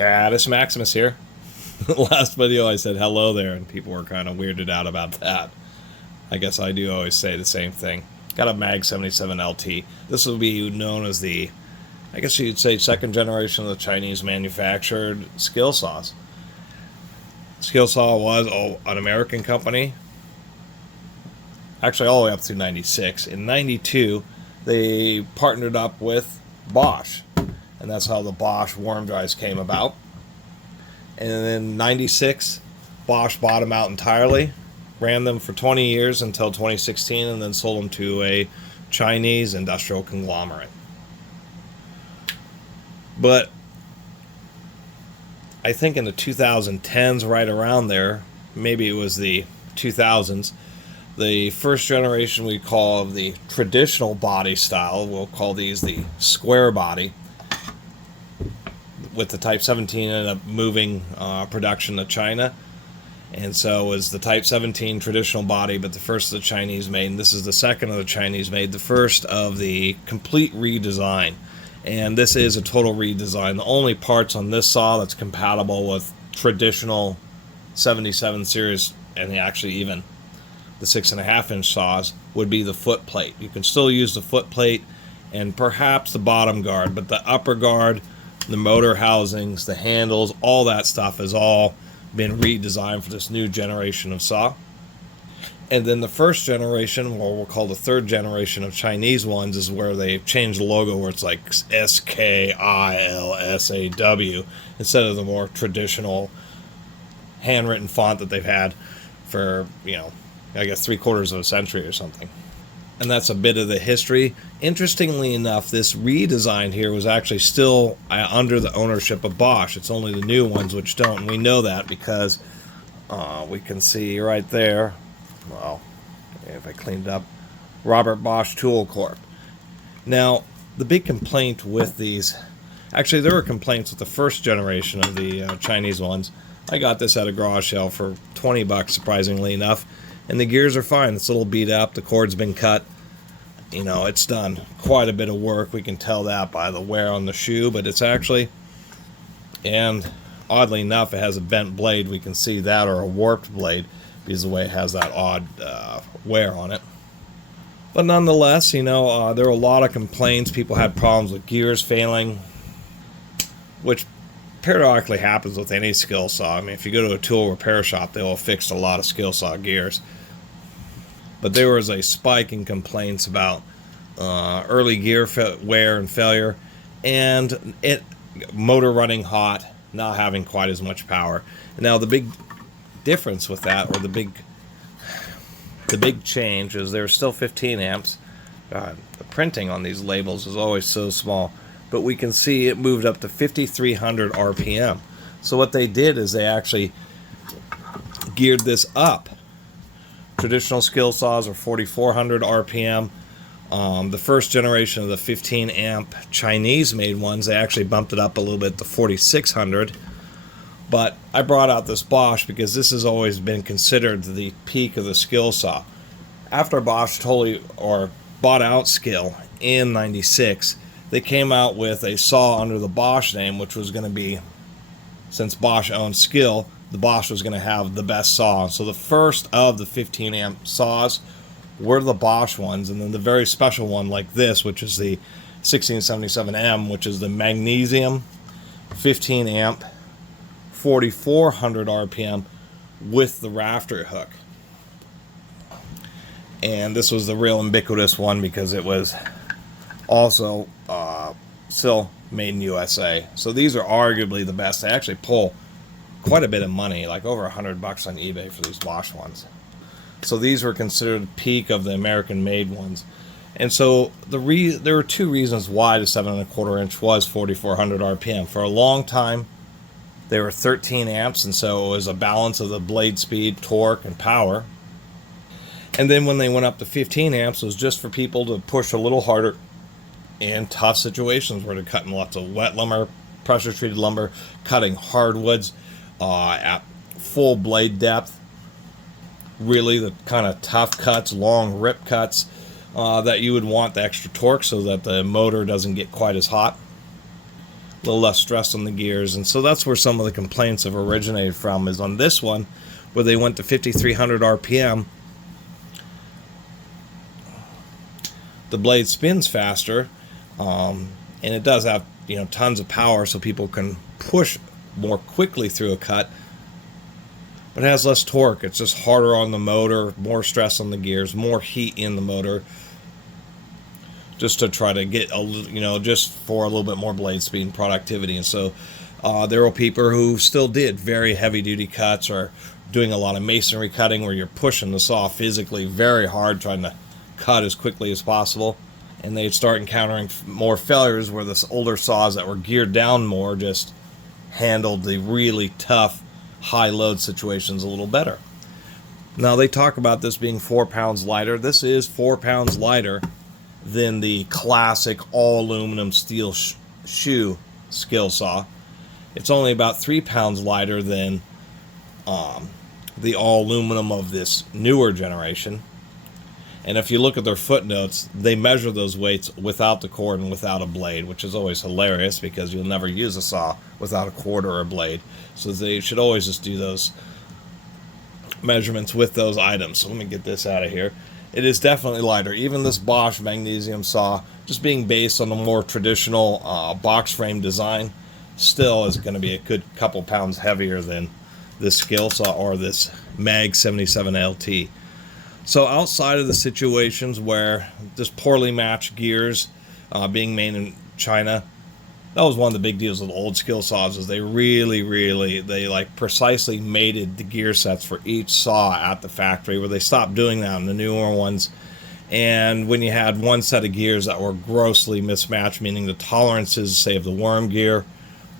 Catus Maximus here. Last video I said hello there and people were kind of weirded out about that. I guess I do always say the same thing. Got a MAG77LT. This will be known as the, I guess you'd say, second generation of the Chinese manufactured SkilSaws. SkilSaw was an American company. Actually all the way up through 96. In 92 they partnered up with Bosch. And that's how the Bosch worm drives came about. And in 96, Bosch bought them out entirely, ran them for 20 years until 2016, and then sold them to a Chinese industrial conglomerate. But I think in the 2010s, right around there, maybe it was the 2000s, the first generation we call of the traditional body style, we'll call these the square body, with the Type 17 ended up moving production to China, and so it was the Type 17 traditional body, but the first of the Chinese made, and this is the second of the Chinese made, the first of the complete redesign. And this is a total redesign. The only parts on this saw that's compatible with traditional 77 series, and actually even the 6.5-inch saws, would be the foot plate. You can still use the foot plate and perhaps the bottom guard, but the upper guard, the motor housings, the handles, all that stuff has all been redesigned for this new generation of saw. And then the first generation, or we'll call the third generation of Chinese ones, is where they've changed the logo where it's like SkilSaw instead of the more traditional handwritten font that they've had for, I guess 3/4 of a century or something. And that's a bit of the history. Interestingly enough, this redesign here was actually still under the ownership of Bosch. It's only the new ones which don't. And we know that because we can see right there, well, if I cleaned it up, Robert Bosch Tool Corp. Now, the big complaint with these, actually there were complaints with the first generation of the Chinese ones. I got this at a garage sale for 20 bucks, surprisingly enough. And the gears are fine. It's a little beat up. The cord's been cut. It's done quite a bit of work. We can tell that by the wear on the shoe, but it's actually, and oddly enough, it has a bent blade. We can see that, or a warped blade, because of the way it has that odd wear on it. But nonetheless, there were a lot of complaints. People had problems with gears failing, which periodically happens with any SkilSaw. I mean, if you go to a tool repair shop, they'll have fixed a lot of SkilSaw gears. But there was a spike in complaints about early gear wear and failure, and motor running hot, not having quite as much power. Now the big difference with that, or the big change, is there's still 15 amps. The printing on these labels is always so small, but we can see it moved up to 5,300 RPM. So what they did is they actually geared this up. Traditional SkilSaws are 4,400 RPM. The first generation of the 15 amp Chinese made ones, they actually bumped it up a little bit to 4,600. But I brought out this Bosch because this has always been considered the peak of the SkilSaw. After Bosch bought out Skill in 96, they came out with a saw under the Bosch name, which was going to be, since Bosch owned Skill, the Bosch was going to have the best saw. So the first of the 15 amp saws were the Bosch ones, and then the very special one like this, which is the 1677M, which is the magnesium 15 amp 4,400 RPM with the rafter hook. And this was the real ubiquitous one because it was also still made in USA. So these are arguably the best. They actually pull quite a bit of money, like over $100 on eBay for these Bosch ones. So these were considered the peak of the American-made ones. And so there were two reasons why the 7.25 inch was 4,400 RPM. For a long time, they were 13 amps, and so it was a balance of the blade speed, torque, and power. And then when they went up to 15 amps, it was just for people to push a little harder in tough situations where they're cutting lots of wet lumber, pressure-treated lumber, cutting hardwoods at full blade depth. Really the kind of tough cuts, long rip cuts that you would want the extra torque so that the motor doesn't get quite as hot. a little less stress on the gears. And so that's where some of the complaints have originated from, is on this one, where they went to 5,300 RPM. The blade spins faster, and it does have, you know, tons of power, so people can push more quickly through a cut. But it has less torque. It's just harder on the motor, more stress on the gears, more heat in the motor, just to try to get a, you know, just for a little bit more blade speed and productivity. And so there were people who still did very heavy duty cuts, or doing a lot of masonry cutting where you're pushing the saw physically very hard, trying to cut as quickly as possible. And they'd start encountering more failures where the older saws that were geared down more just handled the really tough high load situations a little better. Now they talk about this being 4 pounds lighter. This is 4 pounds lighter than the classic all aluminum steel shoe SkilSaw. It's only about 3 pounds lighter than the all aluminum of this newer generation. And if you look at their footnotes, they measure those weights without the cord and without a blade, which is always hilarious because you'll never use a saw without a cord or a blade. So they should always just do those measurements with those items. So let me get this out of here. It is definitely lighter. Even this Bosch magnesium saw, just being based on the more traditional box frame design, still is going to be a good couple pounds heavier than this SkilSaw or this MAG77LT. So outside of the situations where just poorly matched gears being made in China, that was one of the big deals with old SkilSaws, is they they like precisely mated the gear sets for each saw at the factory, where they stopped doing that in the newer ones. And when you had one set of gears that were grossly mismatched, meaning the tolerances, say, of the worm gear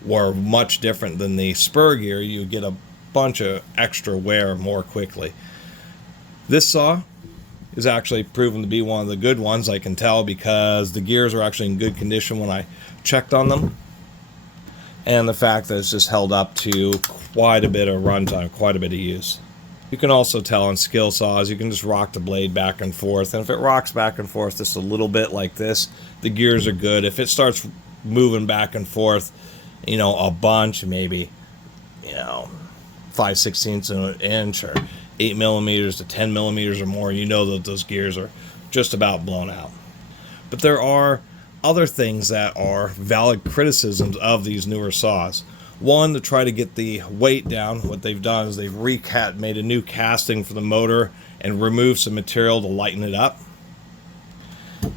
were much different than the spur gear, you would get a bunch of extra wear more quickly. This saw is actually proven to be one of the good ones, I can tell, because the gears are actually in good condition when I checked on them, and the fact that it's just held up to quite a bit of runtime, quite a bit of use. You can also tell on SkilSaws, you can just rock the blade back and forth, and if it rocks back and forth just a little bit like this, the gears are good. If it starts moving back and forth, you know, a bunch, maybe, you know, 5/16 of an inch or 8 millimeters to 10 millimeters or more, you know that those gears are just about blown out. But there are other things that are valid criticisms of these newer saws. One, to try to get the weight down, what they've done is they've made a new casting for the motor and removed some material to lighten it up.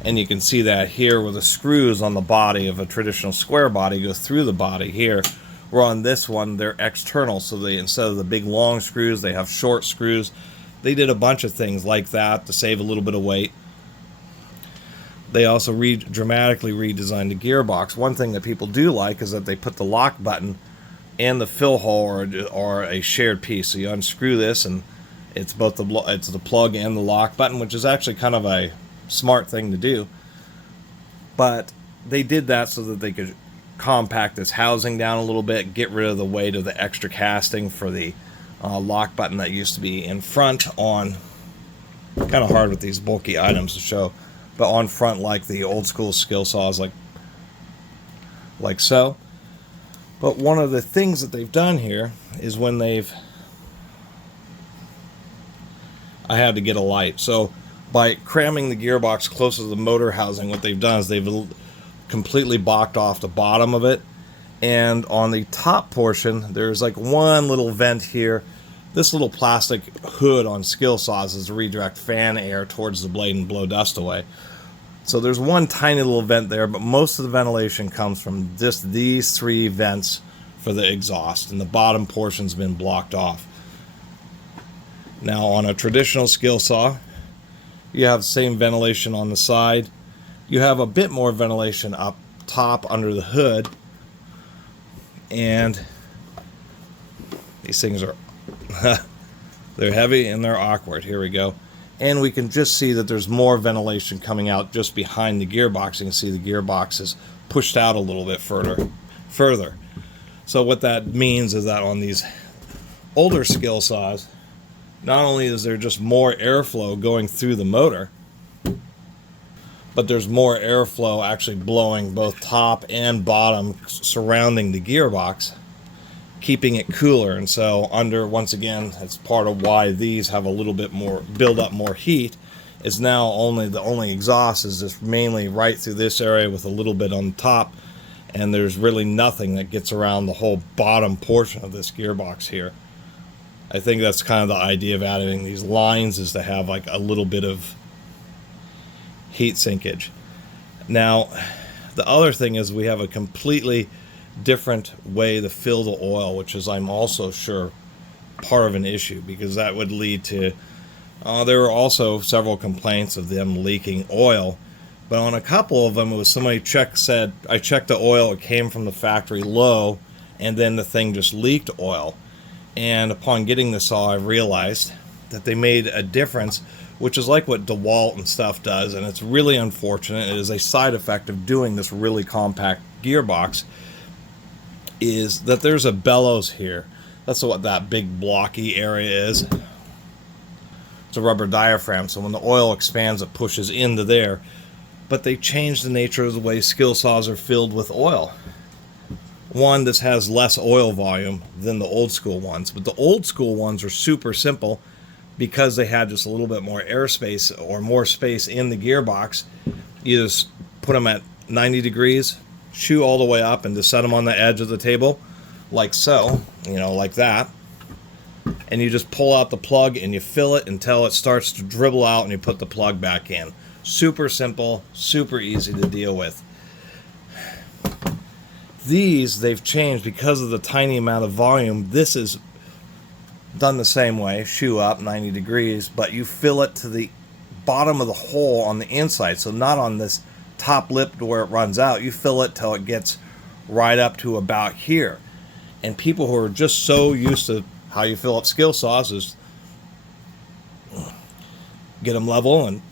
And you can see that here, where the screws on the body of a traditional square body go through the body here. Where on this one, they're external, so they, instead of the big long screws, they have short screws. They did a bunch of things like that to save a little bit of weight. They also dramatically redesigned the gearbox. One thing that people do like is that they put the lock button and the fill hole are a shared piece. So you unscrew this, and it's both the plug and the lock button, which is actually kind of a smart thing to do. But they did that so that they could compact this housing down a little bit, get rid of the weight of the extra casting for the lock button that used to be in front on, kind of hard with these bulky items to show, but on front like the old school SkilSaws, like so. But one of the things that they've done here is when I had to get a light. So by cramming the gearbox closer to the motor housing, what they've done is they've completely blocked off the bottom of it, and on the top portion there's like one little vent here. This little plastic hood on SkilSaws is to redirect fan air towards the blade and blow dust away. So there's one tiny little vent there, but most of the ventilation comes from just these 3 vents for the exhaust, and the bottom portion's been blocked off. Now on a traditional SkilSaw, you have the same ventilation on the side. You have a bit more ventilation up top under the hood, and these things are they're heavy and they're awkward. Here we go. And we can just see that there's more ventilation coming out just behind the gearbox. You can see the gearbox is pushed out a little bit further. So what that means is that on these older SkilSaws, not only is there just more airflow going through the motor, but there's more airflow actually blowing both top and bottom surrounding the gearbox, keeping it cooler. And so once again, it's part of why these have a little bit more, build up more heat, is now the only exhaust is just mainly right through this area with a little bit on top, and there's really nothing that gets around the whole bottom portion of this gearbox here. I think that's kind of the idea of adding these lines, is to have like a little bit of heat sinkage. Now, the other thing is we have a completely different way to fill the oil, which is, I'm also sure, part of an issue, because that would lead to there were also several complaints of them leaking oil, but on a couple of them it was somebody said I checked the oil, it came from the factory low, and then the thing just leaked oil. And upon getting the saw, I realized that they made a difference, which is like what DeWalt and stuff does, and it's really unfortunate. It is a side effect of doing this really compact gearbox, is that there's a bellows here. That's what that big blocky area is. It's a rubber diaphragm, so when the oil expands, it pushes into there. But they changed the nature of the way SkilSaws are filled with oil. One, this has less oil volume than the old school ones, but the old school ones are super simple because they had just a little bit more airspace or more space in the gearbox. You just put them at 90 degrees, shoe all the way up, and just set them on the edge of the table, like so, like that. And you just pull out the plug and you fill it until it starts to dribble out, and you put the plug back in. Super simple, super easy to deal with. These, they've changed because of the tiny amount of volume. This is done the same way, shoe up 90 degrees, but you fill it to the bottom of the hole on the inside, so not on this top lip to where it runs out. You fill it till it gets right up to about here. And people who are just so used to how you fill up SkilSaws is get them level and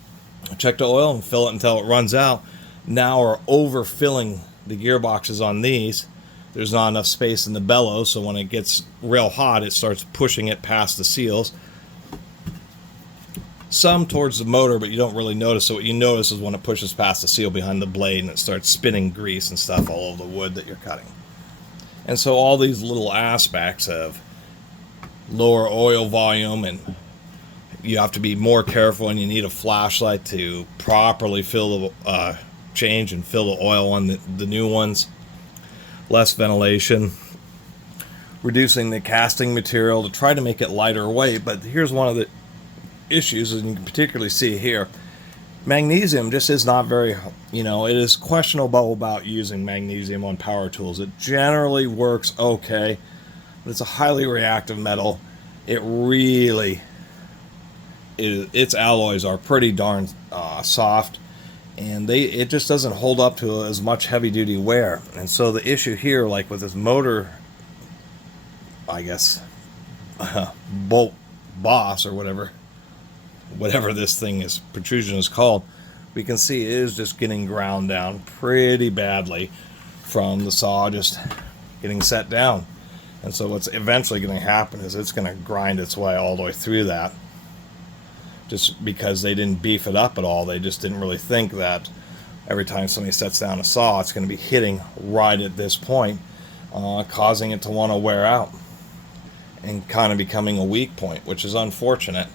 check the oil and fill it until it runs out, now are overfilling the gearboxes on these. There's not enough space in the bellows, so when it gets real hot, it starts pushing it past the seals. Some towards the motor, but you don't really notice. So what you notice is when it pushes past the seal behind the blade, and it starts spinning grease and stuff all over the wood that you're cutting. And so all these little aspects of lower oil volume, and you have to be more careful, and you need a flashlight to properly fill the change and fill the oil on the new ones. Less ventilation, reducing the casting material to try to make it lighter weight. But here's one of the issues, and you can particularly see here, magnesium just is not very, it is questionable about using magnesium on power tools. It generally works okay, but it's a highly reactive metal. It really is, its alloys are pretty darn soft, and it just doesn't hold up to as much heavy duty wear. And so the issue here, like with this motor, I guess bolt boss or whatever this thing is, protrusion is called, we can see it is just getting ground down pretty badly from the saw just getting set down. And so what's eventually going to happen is it's going to grind its way all the way through that, just because they didn't beef it up at all. They just didn't really think that every time somebody sets down a saw, it's going to be hitting right at this point, causing it to want to wear out and kind of becoming a weak point, which is unfortunate.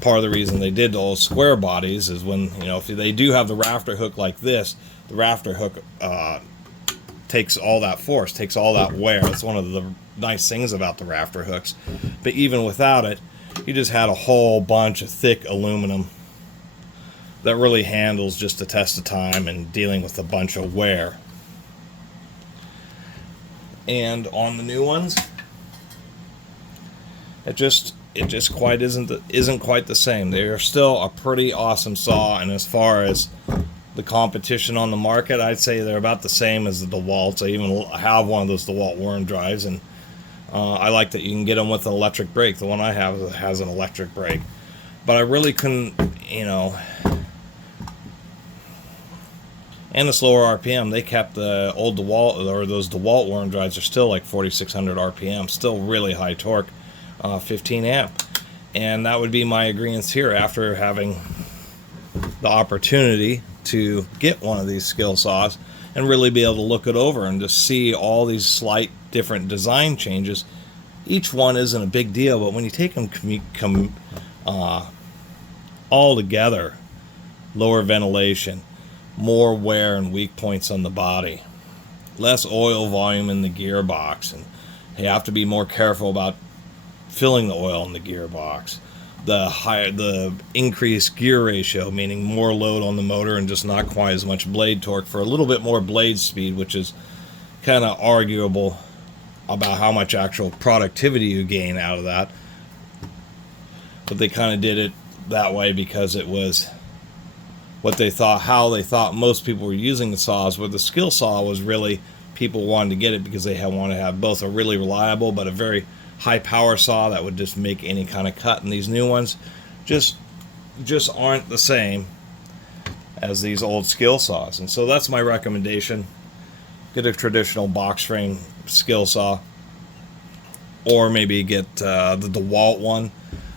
Part of the reason they did those square bodies is when, if they do have the rafter hook like this, the rafter hook takes all that force, takes all that wear. That's one of the nice things about the rafter hooks. But even without it, you just had a whole bunch of thick aluminum that really handles just the test of time and dealing with a bunch of wear. And on the new ones, it just quite isn't quite the same. They are still a pretty awesome saw, and as far as the competition on the market, I'd say they're about the same as the DeWalts. I even have one of those DeWalt worm drives, and I like that you can get them with an electric brake. The one I have has an electric brake, but I really couldn't, and the slower RPM. They kept the old DeWalt, or those DeWalt worm drives are still like 4,600 RPM, still really high torque, 15 amp. And that would be my agreement here after having the opportunity to get one of these SkilSaws and really be able to look it over and just see all these slight different design changes. Each one isn't a big deal, but when you take them all together, lower ventilation, more wear and weak points on the body, less oil volume in the gearbox, and you have to be more careful about filling the oil in the gearbox. The increased gear ratio, meaning more load on the motor and just not quite as much blade torque for a little bit more blade speed, which is kind of arguable about how much actual productivity you gain out of that. But they kind of did it that way because it was what they thought, how they thought most people were using the saws. Where the SkilSaw was really, people wanted to get it because they wanted to have both a really reliable but a very high power saw that would just make any kind of cut. And these new ones just aren't the same as these old SkilSaws. And so that's my recommendation. Get a traditional box frame SkilSaw, or maybe get the DeWalt one,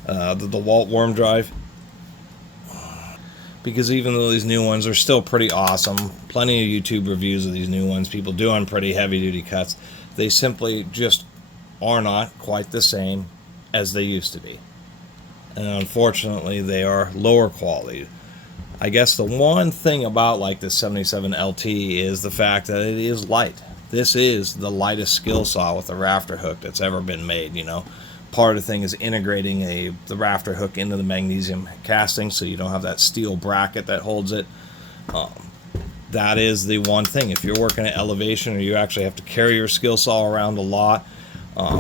the DeWalt worm drive, because even though these new ones are still pretty awesome, plenty of YouTube reviews of these new ones, people doing pretty heavy duty cuts, they simply just are not quite the same as they used to be. And unfortunately, they are lower quality. I guess the one thing about like this 77LT is the fact that it is light. This is the lightest SkilSaw with a rafter hook that's ever been made. You know, part of the thing is integrating the rafter hook into the magnesium casting, so you don't have that steel bracket that holds it. That is the one thing. If you're working at elevation, or you actually have to carry your SkilSaw around a lot,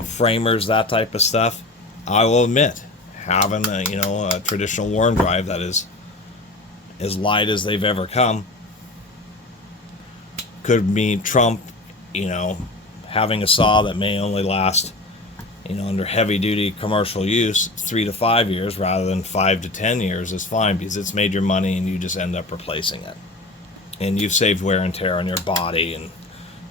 framers, that type of stuff, I will admit, having a traditional worm drive that is as light as they've ever come could mean trump having a saw that may only last under heavy duty commercial use 3 to 5 years rather than 5 to 10 years is fine, because it's made your money and you just end up replacing it, and you've saved wear and tear on your body, and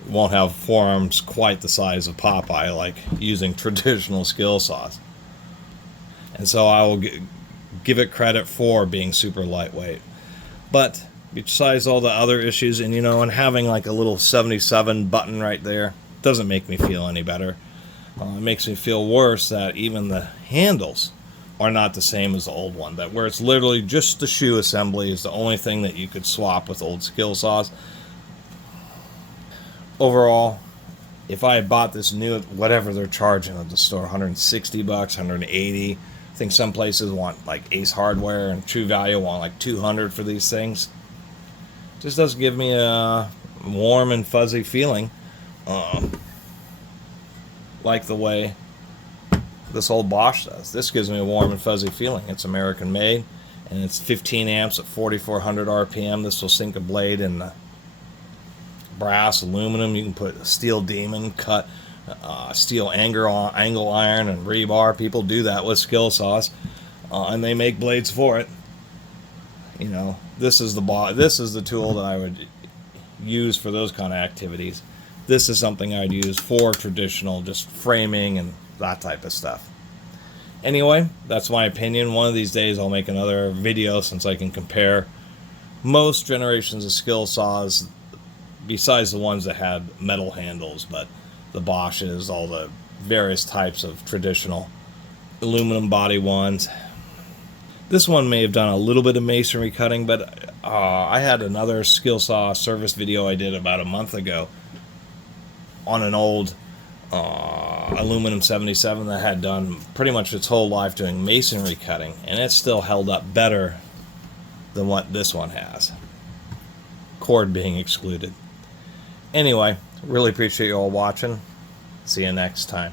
won't have forearms quite the size of Popeye like using traditional SkilSaws. And so I will give it credit for being super lightweight. But besides all the other issues, and having like a little 77 button right there doesn't make me feel any better. It makes me feel worse that even the handles are not the same as the old one, that where it's literally just the shoe assembly is the only thing that you could swap with old SkilSaws. Overall, if I had bought this new, whatever they're charging at the store, $160, $180, I think some places want, like Ace Hardware and True Value want like $200 for these things. Just doesn't give me a warm and fuzzy feeling, like the way this old Bosch does. This gives me a warm and fuzzy feeling. It's American made, and it's 15 amps at 4,400 RPM. This will sink a blade in the brass, aluminum. You can put a steel demon, cut steel angle iron and rebar. People do that with SkilSaws, and they make blades for it. This is the tool that I would use for those kind of activities. This is something I'd use for traditional just framing and that type of stuff. Anyway, that's my opinion. One of these days I'll make another video, since I can compare most generations of SkilSaws, besides the ones that had metal handles, but the Bosches, all the various types of traditional aluminum body ones. This one may have done a little bit of masonry cutting, but I had another SkilSaw service video I did about a month ago on an old aluminum 77 that had done pretty much its whole life doing masonry cutting, and it still held up better than what this one has, cord being excluded. Anyway, really appreciate you all watching. See you next time.